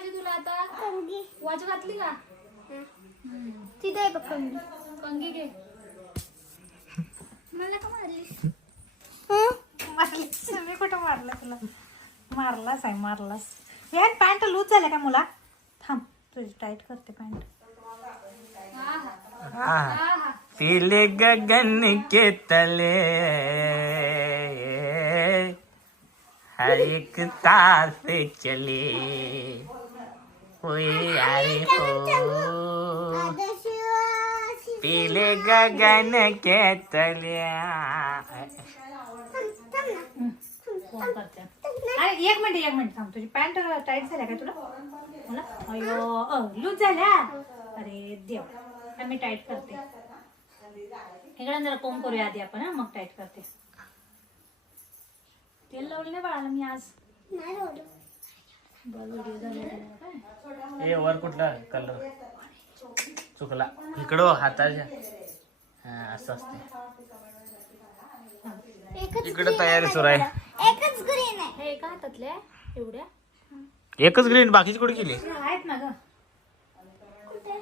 पाहिजे तुला आता? कंगी वॉच घातली का? तिथे आहे बघ कंगी. कंगी घे. मला का मारलीस? मारलीस मी कुठं मारलं तुला? मारलाच आहे मारलास. यार पॅन्ट लूज झाल्या का मुला? थांब तुझी टाईट करते पॅन्ट. पीले गगन के तले हर एक तार से चले हुए यारे हो पीले गगन के तले. फोन करते. अरे एक मिनिट थांब. तुझी पॅन्ट टाईट झाल्या का तुला? मला अयो लूज झाल्या. अरे देव मी टाईट करते. इकडे जरा कोंब करूया आधी आपण मग टाईट करते. तेल लावलं नाही बाळाला मी आज. नाही रोड. व्हिडिओ झाले हे वर कुठला कलर चुकला इकडं हाताच्या. हा असं असते. इकडे तयारी सुरू आहे. एकच ग्रीन आहे. हे एका हातातल्या एवढ्या एकच ग्रीन बाकीची कुठे गेली? आहेत ना ग.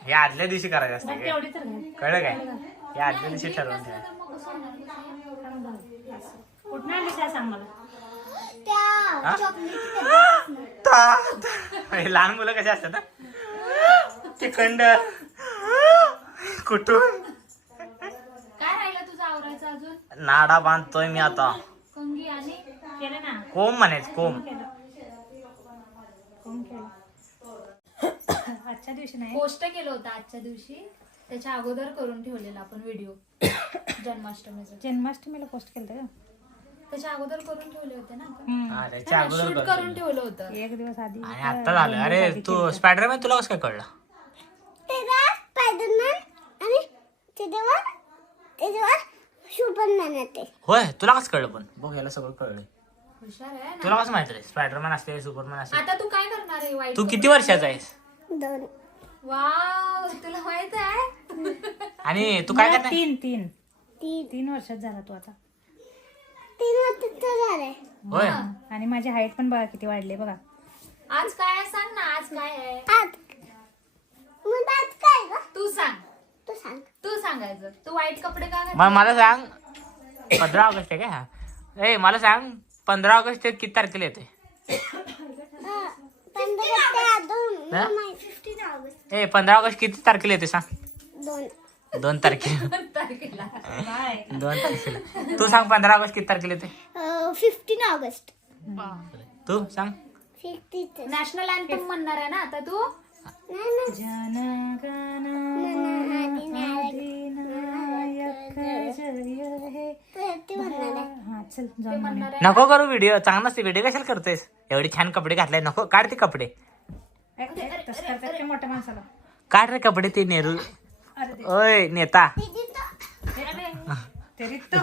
हे आदल्या दिवशी करायचं असते मग काय? तेवढी तर घाल. कळलं काय? हे आदल्या दिवशी ठरवून ठेवा. कुठं आणली त्या सांग मला. त्या चॉकलेट हे लहान मुलं कशी असतात ना? चिकंड कुठून काय राहिलं तुझं आवरायचं अजून? नाडा बांधतोय मी आता. कंगी आणि केलं ना. कोंब म्हणायचं कोंब. कोण केलं? आजच्या दिवशी नाही. पोस्ट केलं होतं आजच्या दिवशी. त्याच्या अगोदर करून ठेवलेला आपण व्हिडिओ जन्माष्टमीचा. जन्माष्टमीला पोस्ट केलं का? त्याच्या अगोदर करून ठेवले होते ना आपण. हा, त्याच्या अगोदर शूट करतो. करून ठेवलं होतं. एक दिवस आधी. आणि आता झालं. अरे तू स्पायडरमॅन तुला कसं काय कळलं? त्याचा स्पायडरमॅन आणि त्याच्यावर सुपरमॅन येते. होय तुला कसं कळलं? पण बघ याला सगळं कळलं. हुशार आहे ना. तुला कसं माहिती रे स्पायडरमॅन असते सुपरमॅन असते? आता तू काय करणार आहे वाईट? तू किती वर्षाचा आहेस? 2 वाव तुला माहित आहे. आणि तू काय मला करणार? 3 वर्षात झाला तू आता. 3 वर्षाचं झालंय. होय आणि माझी हाईट पण बघा किती वाढली बघा. आज काय आहे सांग ना. आज काय आहे आज मग आज काय ग? तू सांग. तू सांग. तू सांगायचं. तू वाईट कपडे का घातले? मग मला सांग 15 ऑगस्ट आहे का? ए मला सांग 15 ऑगस्ट किती तारखेला येते? 15 ऑगस्ट. ए 15 ऑगस्ट किती तारखेला येते सांग? 2 तारखेला. तारखेला. 2 तारखेला. तू सांग 15 ऑगस्ट किती तारखेला येते? 15 ऑगस्ट. तू सांग. 50. नॅशनल अँथम म्हणणार आहे ना आता तू? नाही ना. जनगण ते म्हणणार आहे. हा चल ते जाऊन म्हणणार आहे. नको करू व्हिडिओ. चांगला असते व्हिडिओ कशाला करतेस? एवढे छान कपडे घातले. नको काढ ते कपडे. तसं करतात ते मोठ्या माणसाला. काढ रे कपडे. ते नेहरू अरे ते- ओय नेता. तरी तो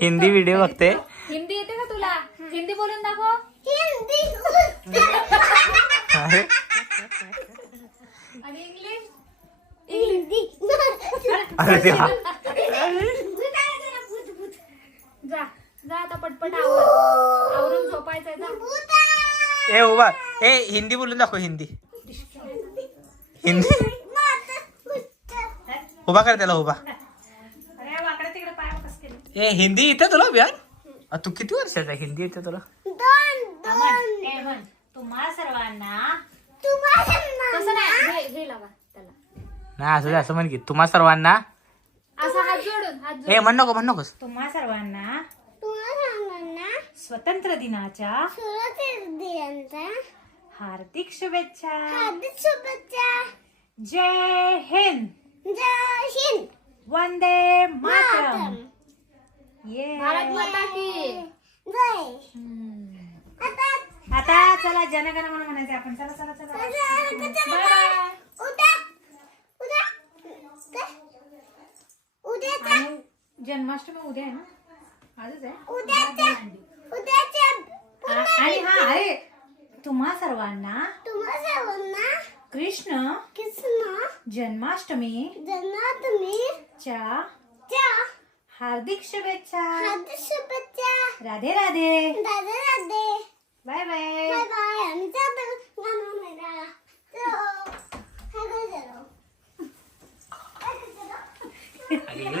हिंदी व्हिडिओ बघते. हिंदी येते का तुला? हिंदी बोलून दाखव. हिंदी. अरे, आणि इंग्लिश? हिंदी. अरे देवा. जा जा आता पटपट आवर. आवरून झोपायचंय जा. ए उभा. ए हिंदी बोलून दाखव. हिंदी हिंदी उभा कर त्याला. उभा. अरे वाकडे तिकडे पाय कसं केलं. ए हिंदी येते तुला बिहार? तू किती वर्षाचा आहे? हिंदी येते तुला? म्हण तुम्हा सर्वांना तसं नाही. घे लावा त्याला. नाही असं असं म्हण की तुम्हा सर्वांना. असं हात जोडून हात जोडून. ए म्हण नकोस. तुम्हा सर्वांना तुम्हाला स्वतंत्र दिनाच्या सुरक्षित हार्दिक शुभेच्छा. हार्दिक शुभेच्छा. जय हिंद. जय हिंद. वंदे मातरम. ये भारत माता की जय. आता आता चला जनगण म्हणून म्हणायचं आपण. चला चला चला. Bye bye. उद्या उद्याचा आणि जन्माष्टमी उद्या आहे ना? आजच आहे. उद्याच्या आणि हा अरे तुम्हा सर्वांना तुम्हा सर्वांना कृष्ण कृष्ण जन्माष्टमी जन्माष्टमीच्या च्या हार्दिक शुभेच्छा. हार्दिक शुभेच्छा. Radhe Radhe. Radhe Radhe. Bye bye. Bye bye. आमच्या अगं, येऊ